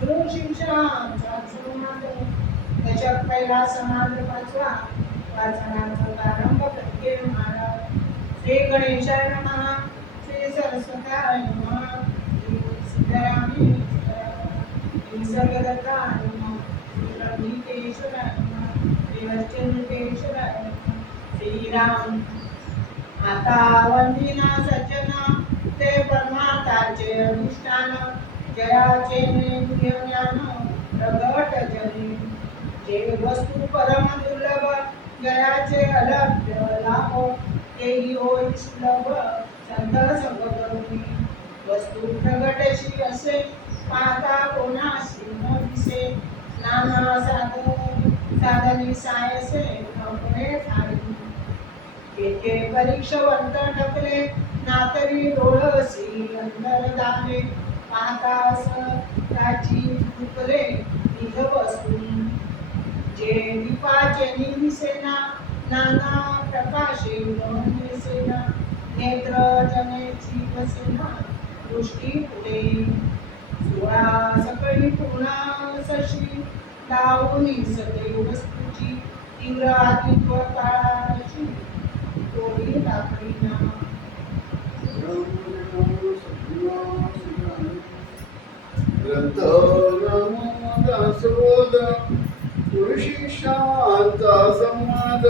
गुरु शिष्यांचा संवाद त्याच्यात पहिला समाज पाचवा वाचनाचा प्रारंभ करते महाराज. श्री गणेशाय नमः. श्री सरस्वताय नमः. श्री सिद्धरामी निसर्गदत्ताय नमः. श्री ललितेश्वराय नमः. श्री वैष्णवेश्वराय नमः. श्रीराम. आता वंदिना सज्जना ते परमाताचे अधिष्ठान जयाचे दिव्य ज्ञान प्रगट जनी जे वस्तू परम दुर्लभ जयाचे अलभ्य लाभ तेही होय सुलभ संत संग करुणी वस्तू प्रगटशी असे पाहता कोणासी न दिसे नाना साधनी सायसे पुणे ठाई येथे परीक्षवंत ढकले नातरी डोळसी अंतर दाले पाहतास त्याची चुकले निज वस्तू जे दीपाचे निसेना नाना प्रकाशे दिसेना नेत्र जनेची वसेना दृष्टी पुढे सोळा सकळी पूर्णा सशी लावून सते वस्तूची तीव्र आदित्व काळाची तोडी दाखविना ग्रंथ नामोदासोद पुरुषीशांचा संवाद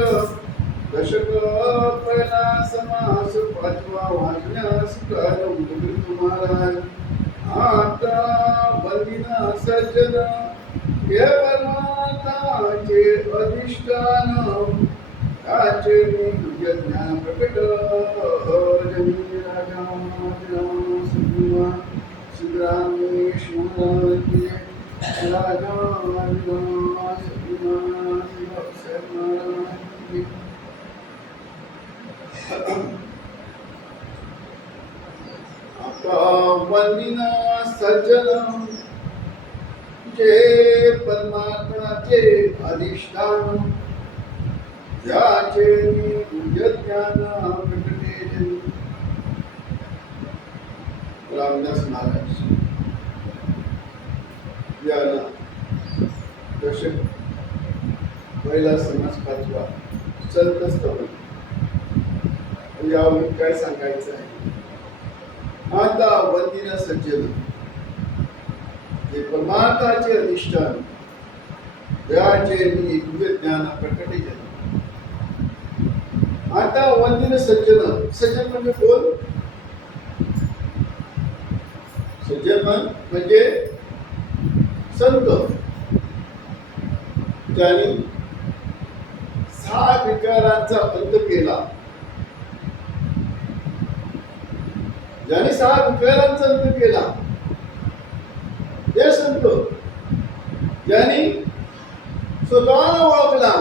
दशक पहिला समास पाचवा वाचण्यास प्रारंभ महाराज. आता बंदिना सज्जन हे परमात्माचे अधिष्ठान त्याचे दिव्य ज्ञान प्रकट जनी राजा सिद्धरामेश्वर राजा वंदिना सज्जन जे परमात्माचे अधिष्ठान ज्याचे दिव्य ज्ञान प्रकटे रामदास महाराज याला दशक पहिला समास पाचवा संतस्तव यावर काय सांगायचं आहे. आता वंदिना सज्जन जे परमार्थाचे अधिष्ठान त्याचे दिव्य ज्ञान प्रकटे झाले. आता वंदिना सज्जन सज्जन म्हणजे कोण. सज्जन म्हणजे संत ज्यांनी 6 विकारांचा अंत केला. ज्यांनी 6 विकारांचा अंत केला ते संत. ज्यांनी स्वतःला ओळखला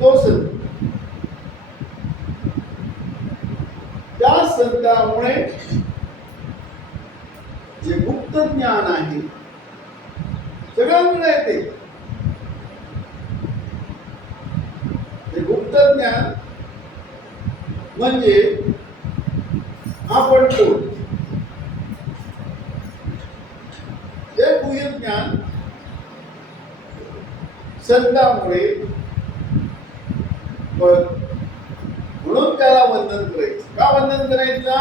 तो संत. त्या संतामुळे जे गुप्त ज्ञान आहे सगळ्यांकडे येते. ते गुप्त ज्ञान म्हणजे आपण कोण. ते गुह्य ज्ञान संतामुळे म्हणून त्याला वंदन करायचं. का वंदन करायचं.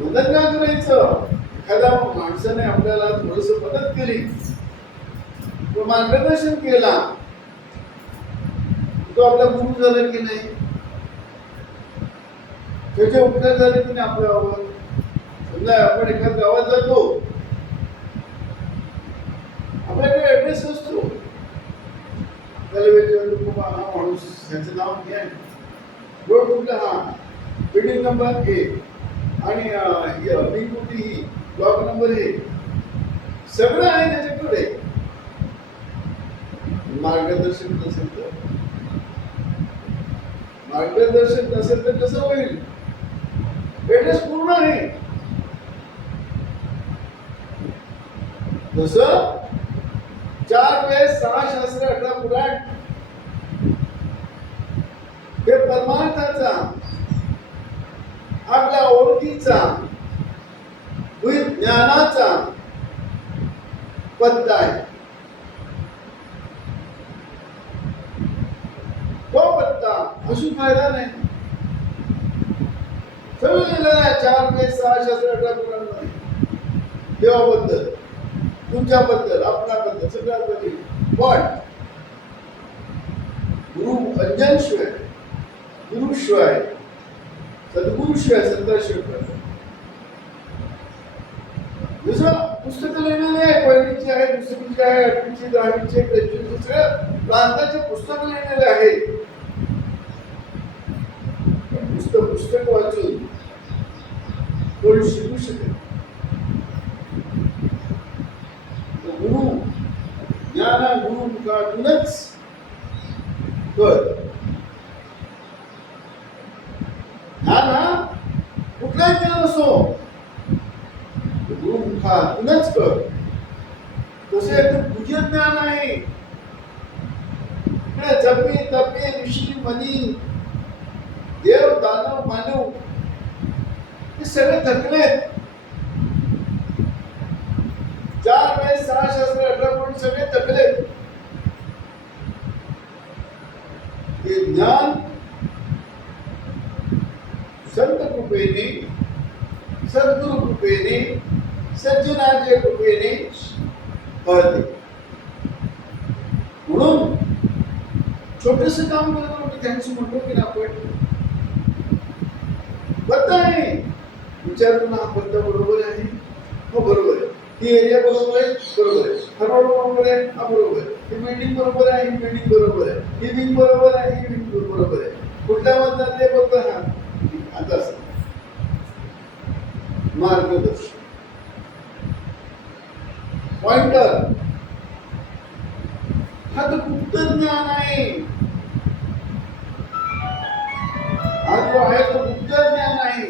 वंदन का करायचं. एखाद्या माणसाने आपल्याला थोडस मदत केली, तो मार्गदर्शन केला, तो आपला गुरु झाला की नाही. त्याचे उपकार झाले की नाही आपल्यावर. समजा आपण एखाद्या गावात जातो, आपल्याकडे ऍड्रेस असतो. त्याला विचारतो बाबा हा माणूस त्याचं नाव घ्या, रोड कुठला, हा बिल्डिंग नंबर हे आणि कुठली ही ब्लॉक नंबर हे सगळं आहे त्याच्याकडे. मार्गदर्शन नसेल तर कसं होईल. ऍड्रेस पूर्ण आहे. जसं 4 वेद 6 शास्त्र 18 पुराण हे परमार्थाचा आपल्या ओळखीचा ज्ञानाचा पत्ता आहे. तो पत्ता असून फायदा नाही. सगळं लिहिलेलं आहे 4 ते 6 शास्त्र 18 पुराणांमध्ये. देवाबद्दल, तुमच्याबद्दल, आपल्याबद्दल सगळ्याबद्दल. पण गुरु अंजनशिवाय, गुरुशिवाय, सद्गुरुशिवाय, संताशिवाय जसं पुस्तकं लिहिलेली आहे, पहिलीची आहे, दुसरीची आहे, 8वीची, 10वीची, 11वीची, दुसऱ्या प्रांताचे पुस्तकं लिहिलेले आहेत. पुस्तक वाचून कोणी शिकू शकेल. गुरु ज्ञान गुरु मुखातूनच कर. ज्ञान हा कुठलाही ज्ञान असो, गुरु मुखातूनच कर. तसे तुझे ज्ञान आहे. जपी तपी ऋषी मनी देव दानव मानव हे सगळे थकलेत. 4 वेळेस 6 शास्त्र 18 पुराण सगळे थकलेत. हे ज्ञान संत कृपेने, सद्गुरु कृपेने, सज्जनाच्या कृपेने कळते. म्हणून छोटस काम करतो त्यांचं म्हणतो की आपण पत्ता आहे. विचारतो ना, हा पत्ता बरोबर आहे? हो बरोबर आहे. ही एरिया बरोबर आहे? बरोबर आहे. हा रोड बरोबर आहे? हा बरोबर आहे. ही बिल्डिंग बरोबर आहे? ही बिल्डिंग बरोबर आहे. ही विंग बरोबर आहे? ही विंग बरोबर आहे. कुठल्या मधला ते बरोबर. हा आता मार्गदर्शन पॉइंटर हा तर गुप्त ज्ञान आहे. हा जो आहे तो गुप्त ज्ञान आहे.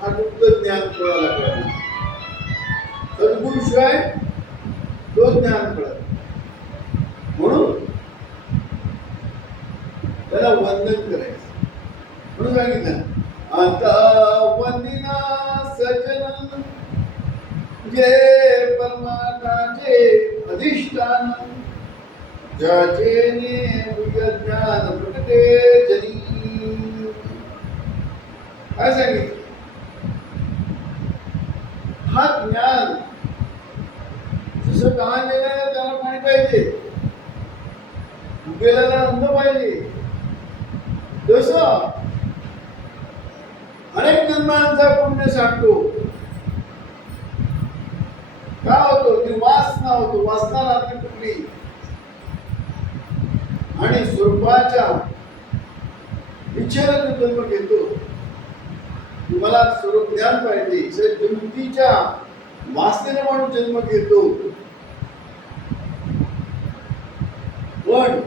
हा गुप्त ज्ञान कोणाला कळत नाही. सद्गुरूशिवाय तो ज्ञान कळत. म्हणून त्याला वंदन करायचं. म्हणून सांगितलं आता वंदिना सजन जे परमात्माचे अधिष्ठान ज्याचे ज्ञान प्रकटे जनी. काय सांगितलं? हा ज्ञान जसं तहान गेल्याला त्याला पाणी पाहिजे, गेल्याला अन्न पाहिजे, तसं अनेक जन्मांचा पुण्य साठतो. का होतो? ती वासना होतो. वासना राहते कुठली आणि स्वरूपाच्या इच्छेला तो जन्म घेतो. तुम्हाला स्वरूप ज्ञान पाहिजे, जन्मतीच्या वासनेने म्हणून जन्म घेतो. पण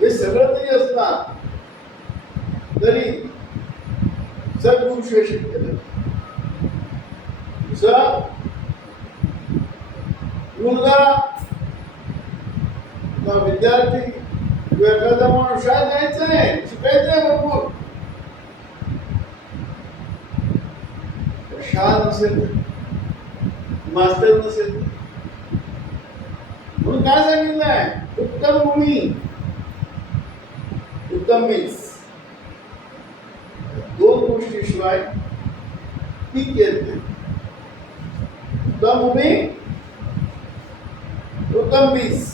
हे सगळं तरी असणार तरी सद्गुरूशिवाय शक्य नाही. दुसरा मुलगा विद्यार्थी एखादा माणूस शाळेत जायचं आहे, शिकायचं आहे भरपूर, शाळा नसेल, मास्तर नसेल, म्हणून काय सांगितलंय? उत्तम भूमी, उत्तम मीन्स 2 गोष्टीशिवाय पीक येत नाही. उत्तम भूमी, उत्तम मीन्स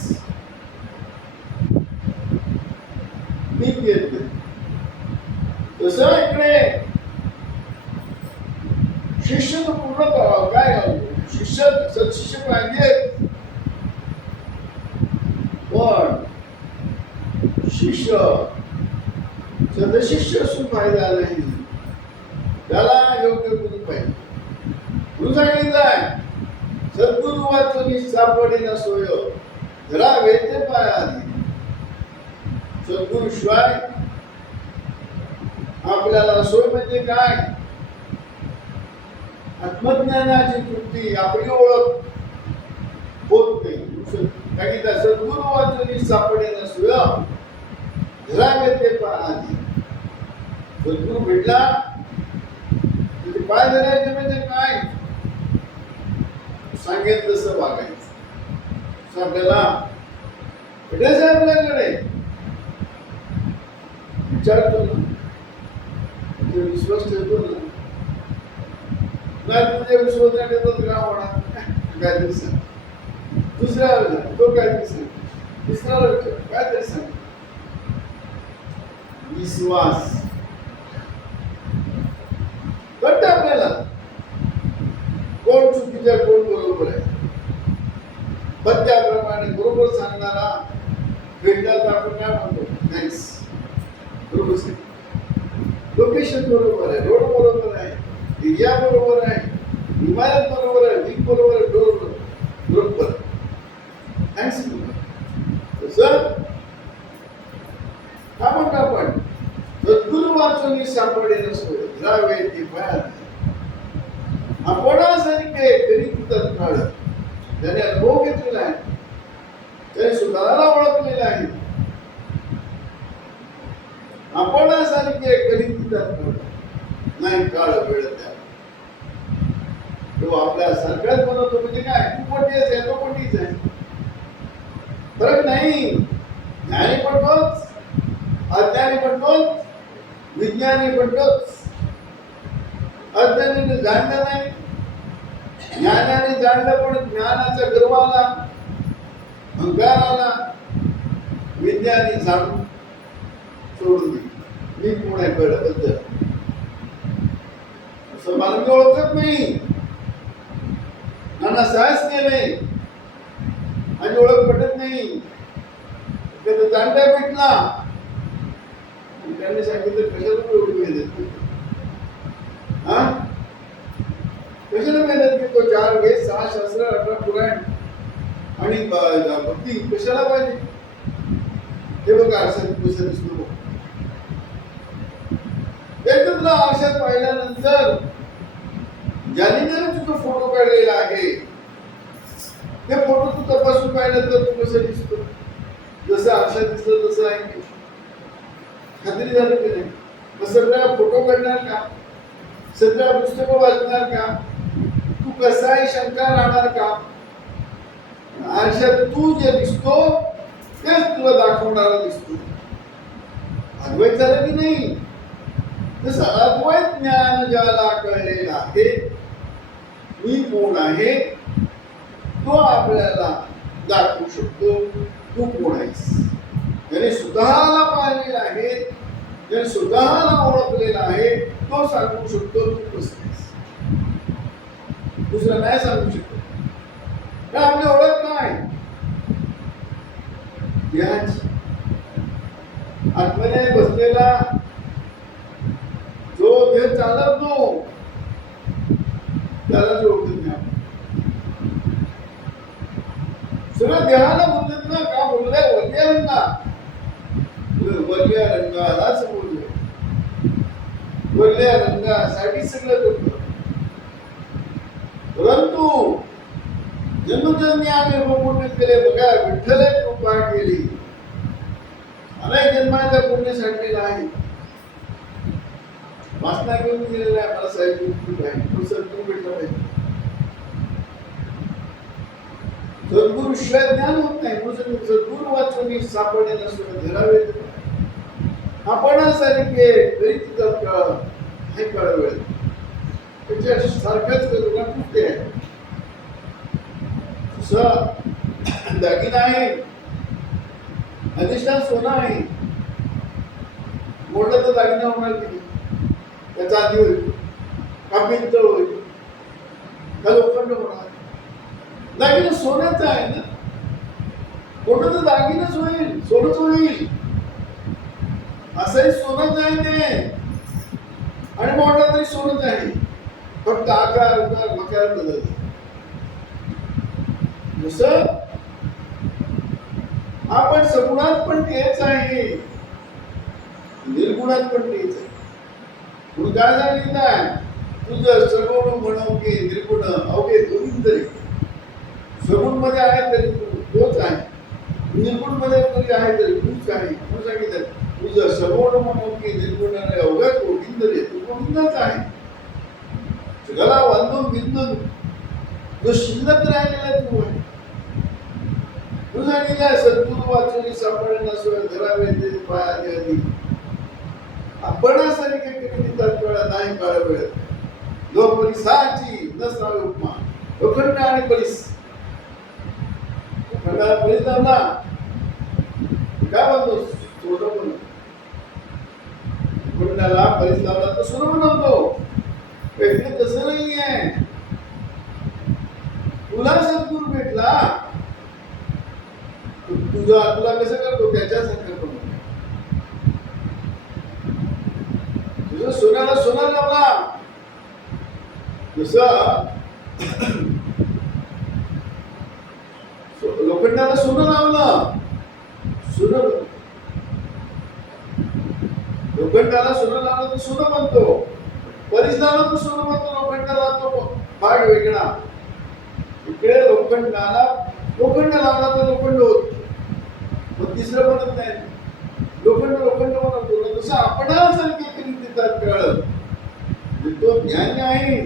पीक येत नाही. तसं इकडे शिष्य तो पूर्ण करावं. काय शिष्य सत्शिष्य पाहिजे, पण शिष्य सदशिष्य असून फायदा नाही. त्याला योग्य गुरु पाहिजे. गुरु सांगितलंय सद्गुरु वाचून सापडेना सोय जरा वेते पाय आधी. सद्गुरु शिवाय आपल्याला सोय म्हणजे काय? आत्मज्ञानाची तृप्ती, आपली ओळख होत नाही. सांगितलं सद्गुरु वाचून सापडेना सोय जरा वेते पाय आधी. सद्गुरु भेटला पाय धरायचे म्हणजे काय? सांगेल तसं वागायचं. असं आपल्याला भेटायचं आहे आपल्याकडे. विचारतो ना, ते विश्वास ठेवतो ना. नाही तुझ्या विश्वास नाही ठेवतो तर काय होणार? काय तरी सांग. दुसऱ्याला तो काय तरी सांग. तिसऱ्याला विचार काय तरी सांग. विश्वास कळतं आपल्याला कोण चुकीचं आहे कोण बरोबर आहे. पण त्याप्रमाणे बरोबर सांगणारा भेटला तर आपण काय म्हणतो? थँक्स. बरोबर, लोकेशन बरोबर आहे, रोड बरोबर आहे, एरिया बरोबर आहे, इमारत बरोबर आहे, वीक बरोबर आहे, डोर बरोबर. थँक्स. सर काय म्हणतो आपण? सद्गुरु वाचून सापडे नसतो रावे ती भयान आपणासारखे करीत तत्काळ त्याने अनुभव घेतलेला आहे, त्याने स्वतःला ओळखलेला आहे. आपणासारखे करीत तत्काळ नाही काळ वेळ द्या. तो आपल्या सारखाच बनवतो म्हणजे काय? तू कोणतीच आहे तो कोणतीच आहे, फरक नाही. ज्ञानी पण तोच, अज्ञानी पण तोच, विज्ञानी पण तोच. अज्ञानीने जाणलं नाही, ज्ञानाने जाणलं पण ज्ञानाच्या गर्वाला अहंकाराला विज्ञानी जाणून सोडून दिली. मी कोण आहे कळल्याबद्दल असं मला मी ओळखत नाही. नाना साहस केले आणि ओळख पटत नाही. जाणता भेटला त्यांनी सांगितलं कशाला एवढी मेहनत हा कशाला मेहनत घेतो? 4 वेद 6 शास्त्र 18 पुराण आणि भक्ती कशाला पाहिजे? हे बघा आरशात कसा दिसतो. एकदा तुला आरशात पाहिल्यानंतर ज्याने जर तुझा फोटो काढलेला आहे ते फोटो तू तपासून पाहिल्यानंतर तू कसा दिसतो? जसं आरशात दिसलं तसं आहे की खात्री झालं की नाही? मग सगळ्या फोटो काढणार का? सगळ्या पुस्तकं वाचणार का? तू कसाही शंका राहणार का? आरशात तू जे दिसतो तेच तुला दाखवणारा दिसतो. अद्वैत झालं की नाही? तसं अद्वैत ज्ञान ज्याला कळलेला आहे मी कोण आहे तो आपल्याला दाखवू शकतो तू कोण आहेस. त्याने स्वतःला पाहिलेला आहे, त्याने स्वतःला ओळखलेला आहे, तो सांगू शकतो तू कसं आहेस. दुसरा नाही सांगू शकतो. आपली ओळख काय? याच आत्म्याने बसलेला जो देह चालवतो त्याला जो ओळखत नाही. सगळं देहाला बोलत ना का बोललाय? वरल्या रंगा वरल्या रंगालाच बोलले. वरल्या रंगासाठी सगळं करतो. परंतु जन्मजन्मी आम्ही पुण्य केले. बघा विठ्ठल कृपा केली, अनेक जन्माच्या पुण्य साठलेला आहे. वासना घेऊन गेलेला आहे. मला साहेब खूप आहे तो सद्गुरू भेटला पाहिजे. सद्गुरू शिवाय ज्ञान होत नाही. म्हणून सद्गुरू वाचून सापडे नसून धरावे आपणासारखे करीत तत्काळ हे कळवेल. त्याच्या सारखंच करुणा कुठे आहे? दागिना आहे, अधिष्ठान सोनं आहे. मोठं तर दागिना होणार किती? त्याचा आधी होईल का पित्तळ होईल का लोखंड होणार? दागिना सोन्याचा आहे ना. मोठं तर दागिनाच होईल, सोनच होईल. असंही सोनच आहे ते आणि मोठं तरी सोनच आहे. फक्त आकार मकार बदलते. जसं आपण सगुणात पण तेच आहे, निर्गुणात पण तेच आहे. म्हणून काय सांगितलं आहे? तुझं सगुण म्हणू की निर्गुण अवघे दोन्ही तरी. सगुण मध्ये आहे तरी तोच आहे, निर्गुण मध्ये तरी आहे तरी तूच आहे. म्हणून सांगितलं तुझं सगुण म्हणू की निर्गुण अवघा गोविंद रे, तू गोविंदच आहे. सगळा बांधून बिंदून जो शिल्लक राहिलेला तू आहे. तू सांगितलं सद्गुरु वाचून सापडे नसोय धरावे ते पायाने आधी. आपण असं काही तत्काळ नाही काळ वेळत जो परिसाची नसावे उपमा लोखंड आणि परिस लोखंडाला परिस लावला काय म्हणतो सोनं बनवतो. लोखंडाला परिस लावला तर सोनं बनवतो. इकडे तसं नाहीये. तुला सद्गुरु भेटला तुला कसं करतो त्याच्यासारखं बनवतो. तुझं सोन्याला सोना लावला जसं लोखंडाला सोनं लावलं सोनं लोखंडाला सोनं लावलं तर सोनं बनतो. परिस लावलं तर सोनं बनतो. लोखंडाला तो भाग वेगळा. इकडे लोखंडाला लोखंड लावला तर लोखंड होत मग तिसरं बनत नाही. लोखंड लोखंड बनवतो. तसं आपणासारखे कधी देतात कळलं तो ज्ञानी आहे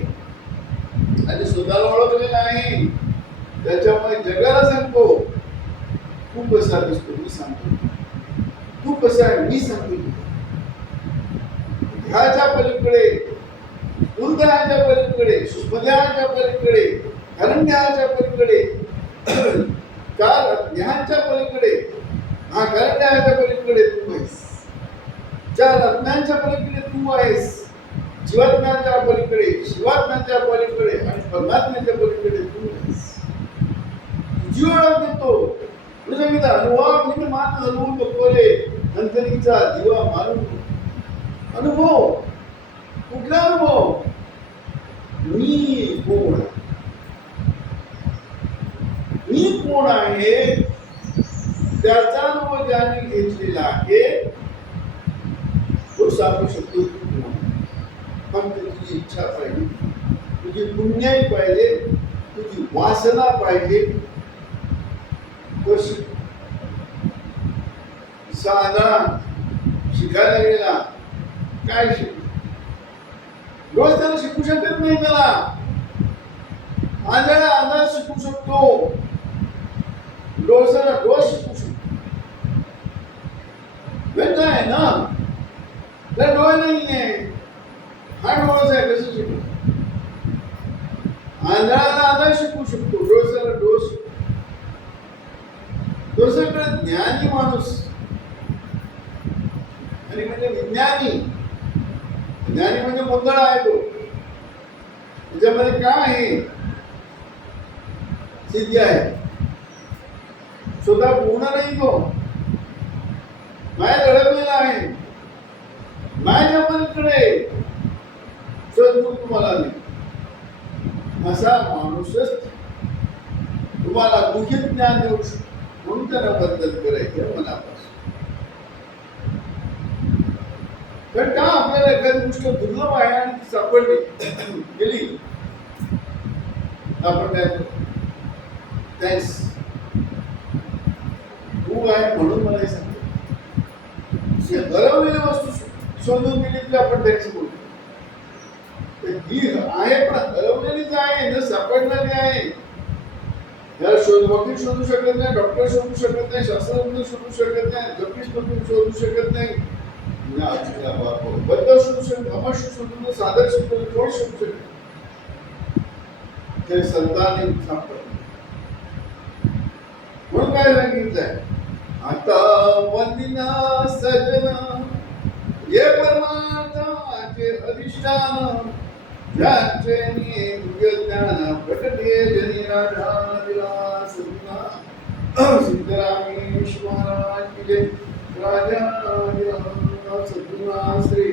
आणि स्वतःला ओळखलेला आहे. त्याच्यामुळे जगाला सांगतो तू कसा दिसतो मी सांगतो. तू कसा आहे मी सांगतो. ह्याच्या पलीकडे उर्दयाच्या पलीकडे सुस्मध्याच्या पलीकडे अरण्याच्या पलीकडे काल ज्ञानाच्या पलीकडे हा करण्याच्या पलीकडे तू आहेस. चार रत्नांच्या पलीकडे तू आहेस. जीवात्म्याच्या पलीकडे शिवात्म्याच्या पलीकडे आणि परमात्म्याच्या पलीकडे तू आहेस. तुझी ओळख देतो. तुझ्या अनुभव मी मान हलवून बघतोय अंतरीचा दिवा मारून. अनुभव कुठला अनुभव मी कोण मी कोण आहे त्याचा अनुभव ज्याने घेतलेला आहे तो सांगू शकतो. फक्त तुझी इच्छा पाहिजे. तुझी पुण्याई पाहिजे. तुझी वासना पाहिजे. तो साधा शिकायला गेला काय शिक रोज त्याला शिकू शकत नाही. त्याला आंधळा आंधळा शिकू शकतो. डोळसाला डोस शिकू शकतो. वेळ आहे ना त्या डोळे नाहीये. हा डोळस आहे कसं शिकू. आंधळाला आंधळा शिकू शकतो. डोळसाला डोस. डोळसाकडे ज्ञानी माणूस आणि म्हणजे विज्ञानी. ज्ञानी म्हणजे मुंदळा आहे तो. त्याच्यामध्ये काय आहे सिद्धी आहे. स्वतः पूर्ण नाही तो माया घडवलेला आहे. मायाच्या पलीकडे सद्गुरू तुम्हाला नाही. असा माणूसच तुम्हाला गुहित ज्ञान देऊ शकतो. म्हणून त्याला बदल करायचं मनापासून. कारण का आपल्याला एखादी गोष्ट दुर्लभ आहे आणि ती सापडली गेली आपण काय थँक्स तू आहे म्हणून मला हे सांगतो. हरवलेली वस्तू शोधून दिली की आपण थँक्स बोलतो. ही आहे पण हरवलेलीच आहे न सापडणारी आहे. याला वकील शोधू शकत नाही. डॉक्टर शोधू शकत नाही. शास्त्रज्ञ शोधू शकत नाही. जपीस शोधू शकत नाही. बद्ध शोधू शकत धमाशू शोधू साधक शोधू कोण शोधू शकत ते संतांनी सापडले. म्हणून काय सांगितलंय आता वंदिना सजना ये परमार्थाचे अधिष्ठान ज्याचे ज्ञान प्रकटे जनी राधा दिला सद्गुणा सिद्धरामेश महाराज की जय. राजा सद्गुणा श्री